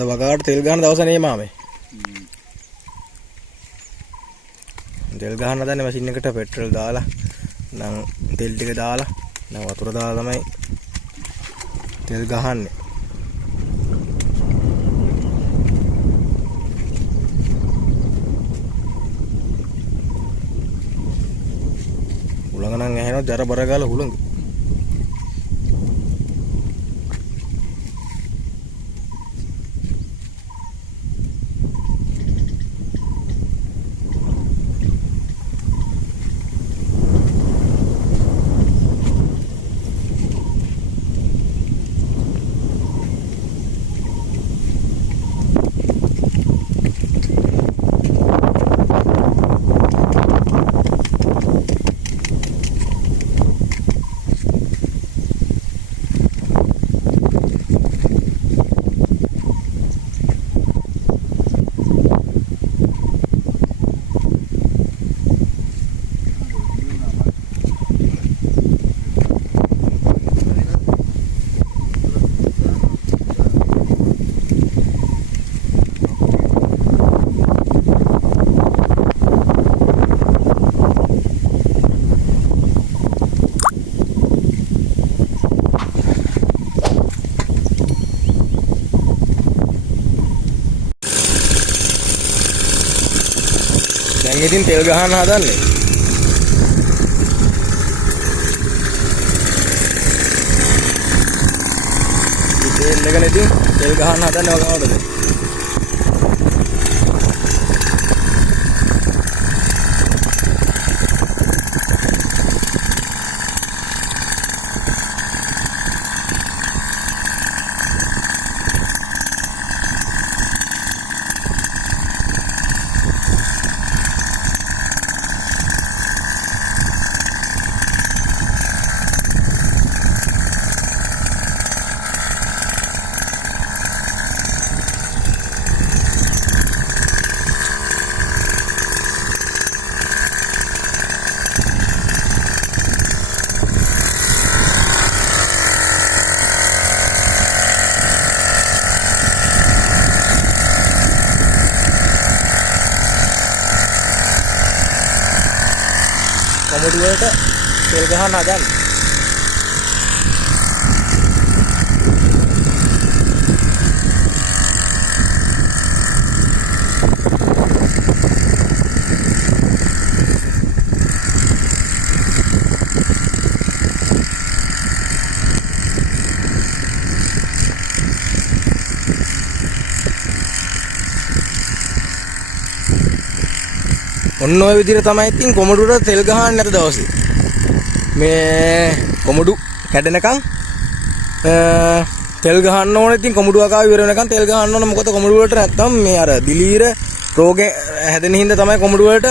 අද වගාවට තෙල් ගහන දවස නේ මාමේ. තෙල් ගහන්න හදන්නේ මැෂින් එකට පෙට්‍රල් දාලා නම් තෙල් ටික දාලා නම් වතුර දාලා තමයි තෙල් ගහන්නේ. උලංග නම් ඇහෙනවා ජර බර ගාලා උලංග. දැන් ඉතින් තෙල් ගහන්න හදන්නේ. තෙල් එකනේ ඉතින් තෙල් ගහන්න හදන්නේ වගාවටද. කොමඩු වලට තෙල් ගහන්න හදන්නේ. ඔන්න ඔය විදිහට තමයි ඉතින් කොමඩුවට තෙල් ගහන්න නැත දවසේ. මේ කොමඩු කැඩෙනකන් තෙල් ගහන්න ඕනේ. ඉතින් කොමඩු අකාව ඉවර වෙනකන් තෙල් ගහන්න ඕනේ. මොකද කොමඩු වලට නැත්තම් මේ අර දිලීර රෝගේ හැදෙන හින්දා තමයි කොමඩු වලට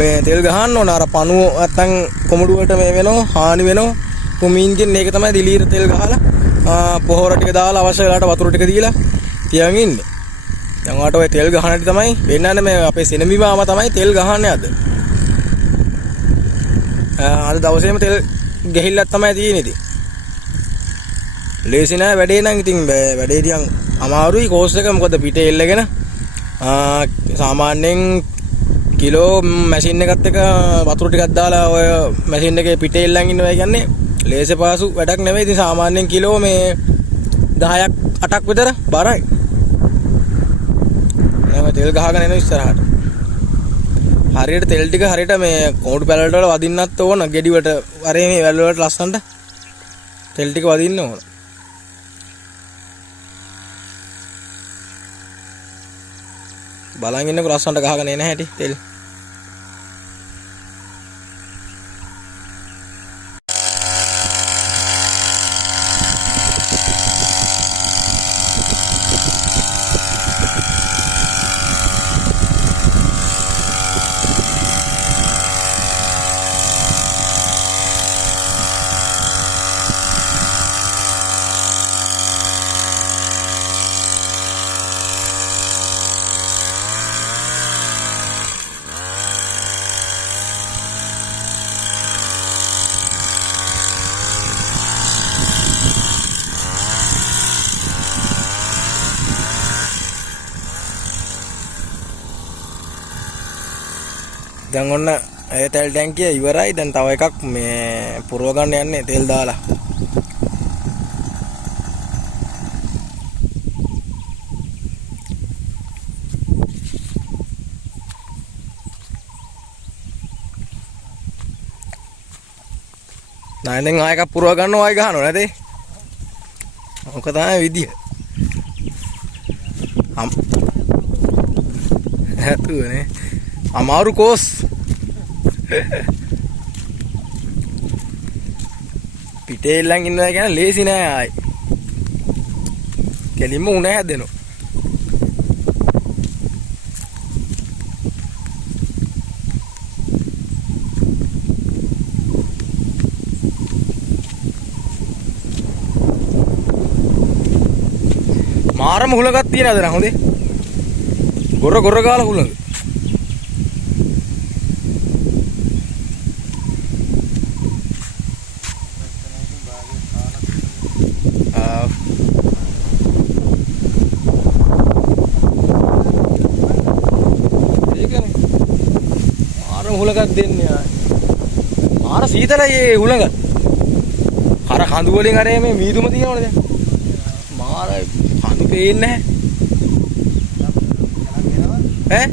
මේ තෙල් ගහන්න ඕනේ. අර පණුව නැත්තම් කොමඩු වලට මේ වෙනවා හානි වෙනවා. කුමීන්ගෙන් මේක තමයි දිලීර තෙල් ගහලා පොහොර ටික දාලා අවශ්‍ය වෙලාවට වතුර ටික දීලා තියන් ඉන්නේ. දැන් ඔයාලට ඔය තෙල් ගහන හැටි තමයි වෙන්නන්නේ. මේ අපේ සෙනමි මාමා තමයි තෙල් ගහන්නේ අද. අද දවසේම තෙල් ගෙහිල්ලක් තමයි තියෙන්නේ ඉතින්. ලේසි නෑ වැඩේ නම් ඉතින් වැඩේ ටිකක් අමාරුයි කෝස් එක. මොකද පිටේ එල්ලගෙන සාමාන්‍යයෙන් කිලෝ මැෂින් එකත් එක වතුර ටිකක් දාලා ඔය මැෂින් එකේ පිටේ එල්ලන් ඉන්නවා කියන්නේ ලේසි පාසු වැඩක් නෙවෙයි. ඉතින් සාමාන්‍යයෙන් කිලෝ මේ 10ක් 8ක් විතර බරයි. තෙල් ගහගෙන එන ඉස්සරහට හරියට තෙල් ටික හරියට මේ කොමඩු පැලවලට වල වදින්නත් ඕන. ගෙඩි වලට අරේ මේ වැල් වලට ලස්සනට තෙල් ටික වදින්න ඕන. බලන් ඉන්නකො ලස්සනට ගහගෙන එන හැටි තෙල්. දැන් ඔන්න ඒ තෙල් ටැංකිය ඉවරයි. දැන් තව එකක් මේ පුරව ගන්න යන්නේ තෙල් දාලා. දැන් ආයෙක පුරව ගන්නවා ආයෙ ගහනවා නැතේ. ඔක තමයි විදිය. හැතුනේ. අමාරු කෝස්. පිටේ ඉල්ලන් ඉන්නවා කියන ලේසි නෑ ආයි. කෙලින්ම උණ හැදෙනවා. මාරම හුලඟක් තියනද නේද හොඳේ? ගොර ගාලා හුලඟ. හුලඟක් දෙන්නේ ආ. මාර සීතලයි ඒ හුලඟ. අර කඳු වලින් අර මේ මීදුම තියනවනේ දැන්. මාර කඳු පේන්නේ නැහැ. ඈ?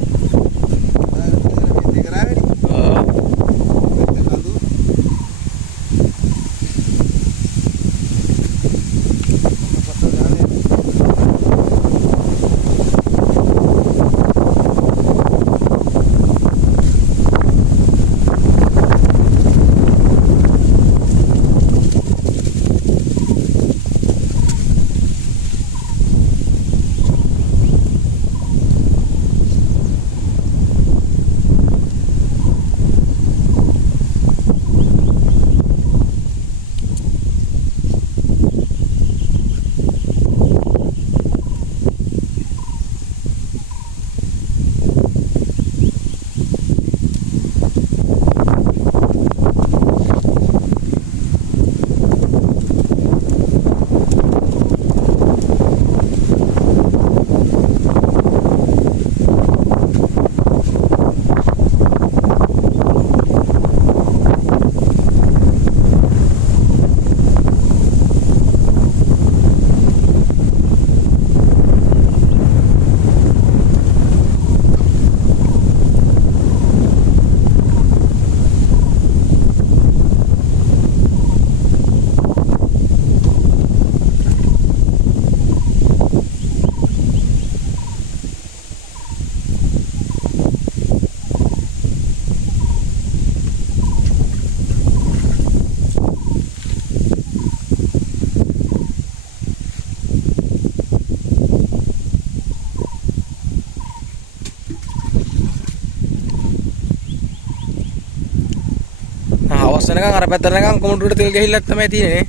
වෙනකන් අර පැත්තට නිකන් කොමුඩුවට තෙල් ගහිල්ලක් තමයි තියෙන්නේ.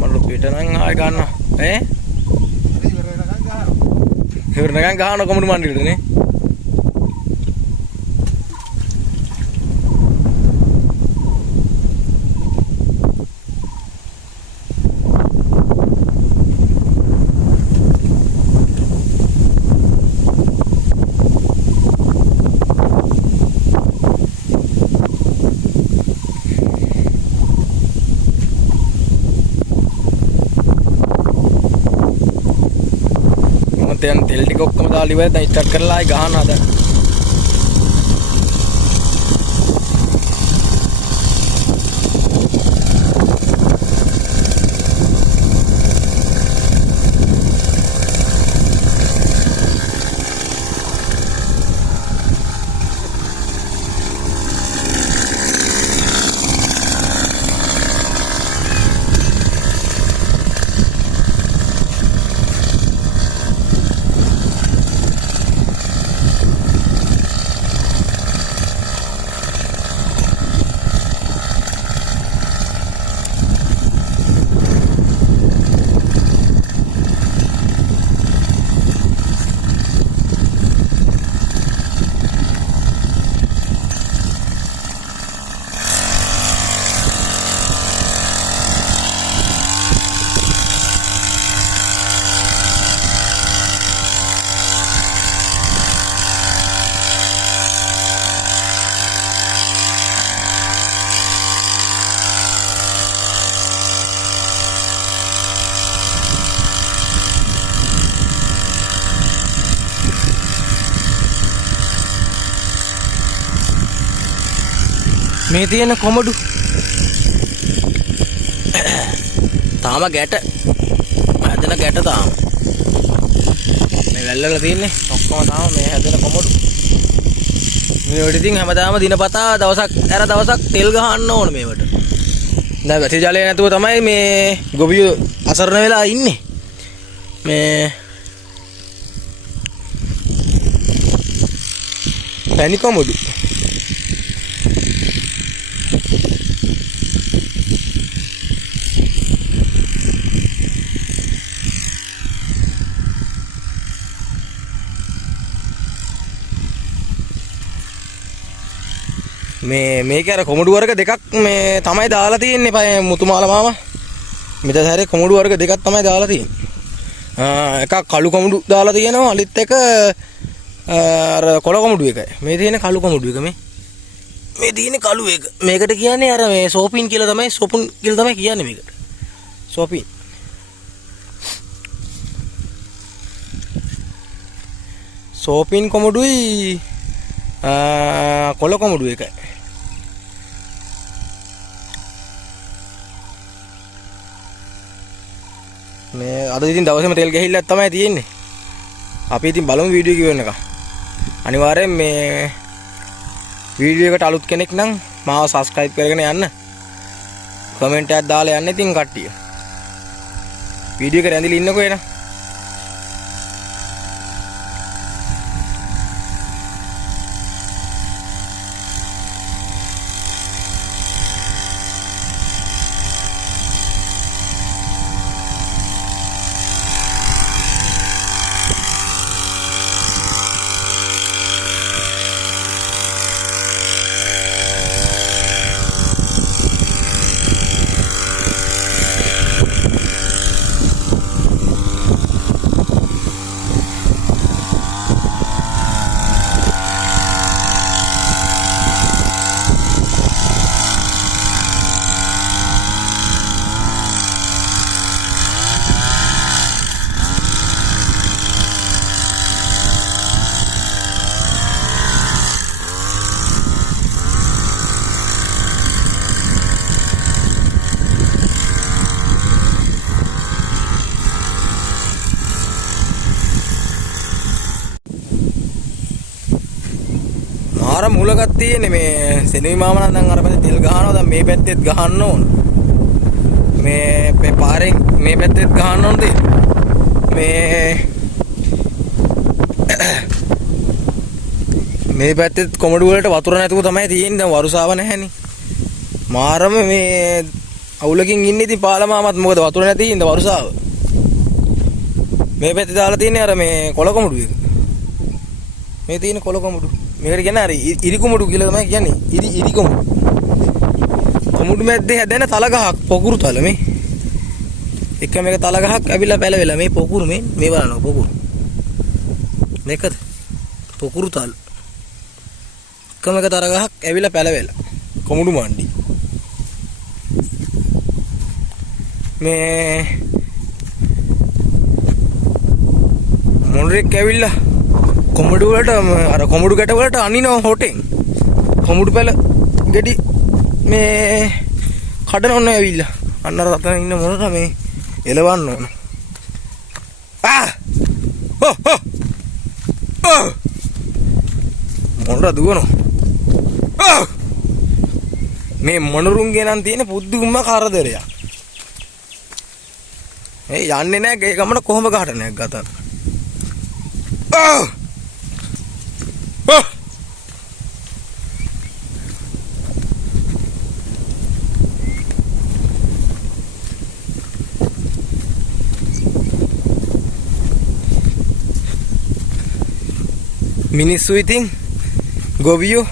මල්ලු පිට නම් ආයෙ ගන්නවා. ඈ? ඉවර වෙනකන් ගහනවා කොමුඩු මණ්ඩියට නේ. දැන් තෙල් ටික ඔක්කොම දාලා ඉවරයි. දැන් ස්ටාර්ට් කරලා ආයි ගහනවා දැන්. මේ තියෙන කොමඩු තාම ගැට හැදෙන ගැට තාම මේ වැල්වල තියෙන්නේ ඔක්කොම තාම මේ හැදෙන කොමඩු මේ වලට ඉතින් හැමදාම දිනපතා දවසක් ඇර දවසක් තෙල් ගහන්න ඕන මේවට දැන් වැසි ජලය නැතුව තමයි මේ ගොවියෝ අසරණ වෙලා ඉන්නේ මේ පැණි කොමඩු මේක අර කොමඩු වර්ග දෙකක් මේ තමයි දාලා තියෙන්නේ මුතුමාල මාමා මෙතන හැරේ කොමඩු වර්ග දෙකක් තමයි දාලා තියෙන්නේ එකක් කළු කොමඩු දාලා තියෙනවා අනිත් එක අර කොළ කොමඩු එකයි මේ තියෙන කළු කොමඩු එක මේ තියෙන කළු එක මේකට කියන්නේ අර මේ සෝපින් කියලා තමයි සෝපුන් කියලා තමයි කියන්නේ මේකට සෝපින් සෝපින් කොමඩුයි කොළ කොමඩු එකයි මේ අද ඉතින් දවසේම තෙල් ගහිල්ලක් තමයි තියෙන්නේ. අපි ඉතින් බලමු වීඩියෝ එක වෙනකම්. අනිවාර්යෙන් මේ වීඩියෝ එකට අලුත් කෙනෙක් නම් මාව subscribe කරගෙන යන්න. කමෙන්ට් එකක් දාලා යන්න ඉතින් කට්ටිය. වීඩියෝ එක රැඳිලා ඉන්නකෝ එන. අර මූලකත් තියෙන්නේ මේ සෙනවි මාමා නම් දැන් අර පැත්තේ තෙල් ගහනවා දැන් මේ පැත්තෙත් ගහන්න ඕන මේ පාරෙන් මේ පැත්තෙත් ගහන්න ඕනද මේ පැත්තෙත් කොමඩු වලට වතුර නැතුව තමයි තියෙන්නේ දැන් වරුසාව නැහැනේ මාරම මේ අවුලකින් ඉන්නේ ඉතින් පාල මාමත් මොකද වතුර නැති හින්දා වරුසාව මේ පැත්තේ දාලා තියෙන්නේ අර මේ කොළ කොමඩු එක මේ තියෙන කොළ කොමඩු මේකට කියන්නේ අර ඉරි කොමඩු කියලා තමයි කියන්නේ ඉරි කොමඩු කොමඩු මැද්දේ හැදෙන තල ගහක් පොකුරු තල මේ එක මේක තල ගහක් ඇවිල්ලා පැලවෙලා මේ පොකුරු මේ බලනවා පොකුරු මේකද පොකුරු තල එක මේක තල ගහක් ඇවිල්ලා පැලවෙලා කොමඩු මණ්ඩි මේ මොනරෙක් ඇවිල්ලා කොමඩු වලට අර කොමඩු ගැට වලට අනිනවා හොටෙන් කොමඩු පැල ගෙඩි මේ කඩන ඕන ඇවිල්ලා අන්න අර අතන ඉන්න මොනට මේ එලවන්න ඕන මොනට දුවනවා මේ මොනරුන්ගේ නම් තියෙන පුදුම කරදරයක් ඒ යන්නේ නැහැ ගේ ගමන කොහොම ගහට නැග ගතන මිනිස්සු ඉතින් ගොවියෝ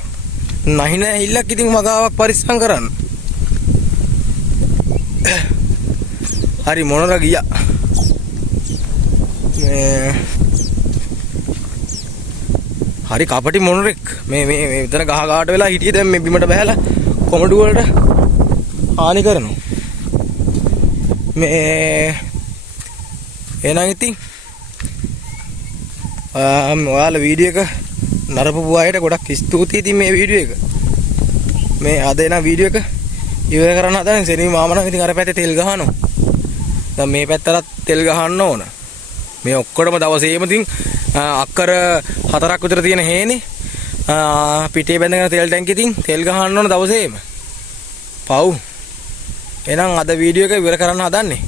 නැහින ඇහිල්ලක් ඉතින් මගාවක් පරිස්සම් කරන්න හරි මොනර ගියා මේ හරි කපටි මොනරෙක් මේ විතර ගහ ගාට වෙලා හිටියේ දැන් මේ බිමට බහැලා කොමඩු වලට හානි කරනවා මේ එහෙනම් ඉතින් ඔයාලා වීඩියෝ එක නරපපු අයට ගොඩක් ස්තුතියි ඉතින් මේ වීඩියෝ එක මේ අද එන වීඩියෝ එක ඉවර කරන්න හදන සෙනී මාම නම් ඉතින් අර පැත්තේ තෙල් ගහනවා. දැන් මේ පැත්තට තෙල් ගහන්න ඕන. මේ ඔක්කොටම දවසේම ඉතින් අක්කර 4ක් විතර තියෙන හේනේ. පිටේ බැඳගෙන තෙල් ටැංකිය ඉතින් තෙල් ගහන්න ඕන දවසේම. පව්. එහෙනම් අද වීඩියෝ එක ඉවර කරන්න හදන්නේ.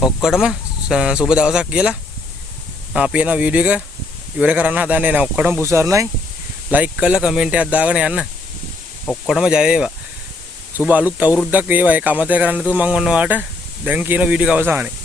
ඔක්කොටම සුබ දවසක් කියලා අපි එන වීඩියෝ එක ඉවර කරන්න හදන්නේ. එහෙනම් ඔක්කොටම පුසාරණයි. ලයික් කරලා කමෙන්ට් එකක් දාගෙන යන්න. ඔක්කොටම ජය වේවා. සුබ අලුත් අවුරුද්දක් වේවා. ඒක අමතක කරන්න නැතුව මම ඔන්න ඔයාලට දැන් කියන වීඩියෝ එක අවසානයේ